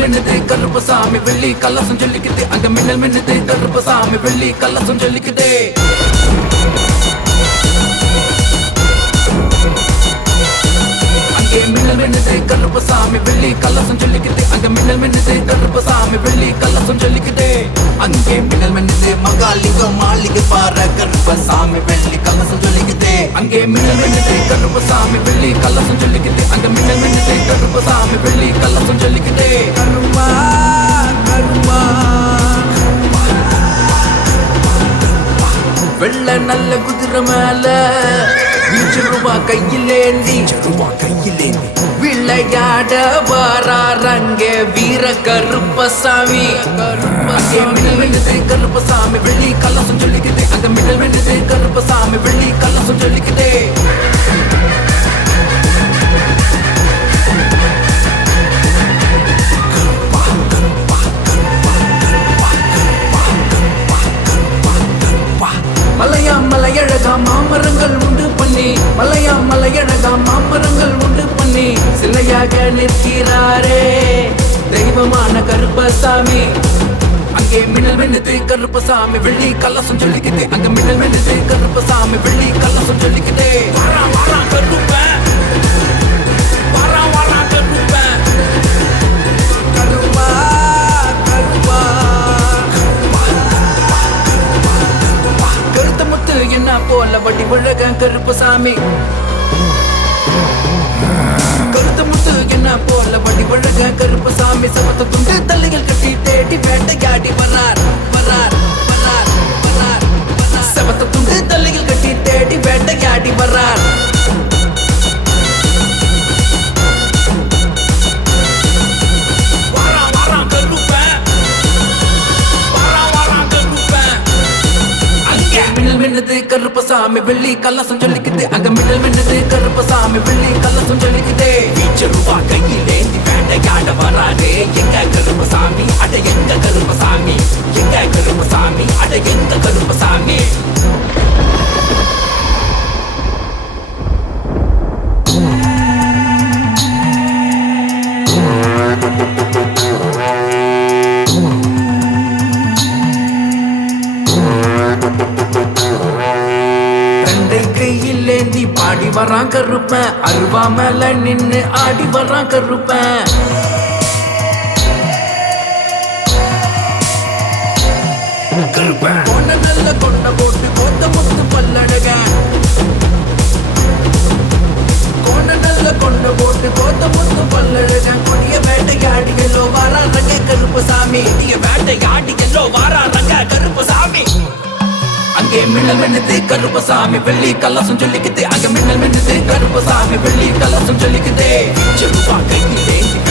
மின்னுது கருப்பசாமி வெள்ளி கலசம் சொல்லிக்குது அங்க மின்னல் மின்னுது கருப்பசாமி வெள்ளி கலசம் சொல்லிக்குது அங்கே மின்னல் மின்னுது கருப்பசாமி வெள்ளி கலசம் சொல்லிக்குது அங்க மின்னல் மின்னுது கருப்பசாமி வெள்ளி கலசம் சொல்லிக்குது அங்கே மின்னல் மின்னுது மகாலிங்கம் மாளிகை பாற கருப்பசாமி வெள்ளி கலசம் சொல்லிக்குது அங்கே மின்னல் மின்னுது கருப்பசாமி வெள்ளி கலசம் சொல்லிக்குது அங்க மின்னல் மின்னுது கருப்பசாமி வெள்ளி கலசம் சொல்லிக்குது கருமா கருமா வெள்ள நல்ல குதிரை மேல ரூபா கையிலேந்தி விளையாட வாராரங்க வீர கருப்பசாமி கருப்பசாமி வெள்ளி கலசம் சொல்லிக்குது அங்க மின்னல் மின்னுது கருப்பசாமி வெள்ளி கலசம் சொல்லிக்குது மலையா மலையழகா மாமரங்கள் உண்டு பண்ணி மலையா மலையழகா மாமரங்கள் உண்டு பண்ணி சிலையாக நிற்கிறாரே தெய்வமான கருப்பசாமி அங்கே மின்னல் மின்னுது கருப்பசாமி வெள்ளி கலசம் சொல்லிக்குது அங்க மின்னல் மின்னுது கருப்பசாமி வெள்ளி கலசம் சொல்லிக்குது வாரா வாரா கருப்ப வாரா வாரா கருப்ப கருப்பா கருப்பா கருத்த முத்து என்ன போல வட்டி விழக கருப்பசாமி கருத்த முத்து என்ன போல வட்டி விழக கருப்பசாமி சமத்த துண்டு தள்ளிகள் கட்டி தேடி வேட்டையாடி வரார் வரார் வரார் வரார் சமத்த துண்டு தள்ளிகள் கட்டி தேடி வேட்டையாடி வரார் மின்னுது கருப்பசாமி வெள்ளி கலசம் சொல்லிக்குது அங்க மின்னல் மின்னுது கருப்பசாமி வெள்ளி கலசம் சொல்லிக்குது ரூபா கையிலேந்தி வேட்டையாட வராரு எங்க கருப்பசாமி அட எங்க கருப்பசாமி எங்க கருப்பசாமி அட எங்க கருப்பசாமி கையிலேந்தி பாடி வரான் கருப்பேன் அருவா மேல நின்னு ஆடி வரான் கருப்பேன் கருப்பேன் கொண்ட நல்ல கொண்ட போட்டு கொத்த முத்து பல்லடக கொண்ட நல்ல கொண்ட போட்டு கொத்த முத்து பல்லடக கொடிய வேட்டையாடிகளோ வாராங்க கருப்பசாமி கொடிய வேட்டையாடிகளோ வாராங்க கருப்பசாமி அங்கே மின்னல் மின்னுது கருப்பசாமி வெள்ளி கலசம் சொல்லிக்குது அங்க மின்னல் மின்னுது கருப்பசாமி வெள்ளி கலசம் சொல்லிக்குது ரூபா கையிலேந்தி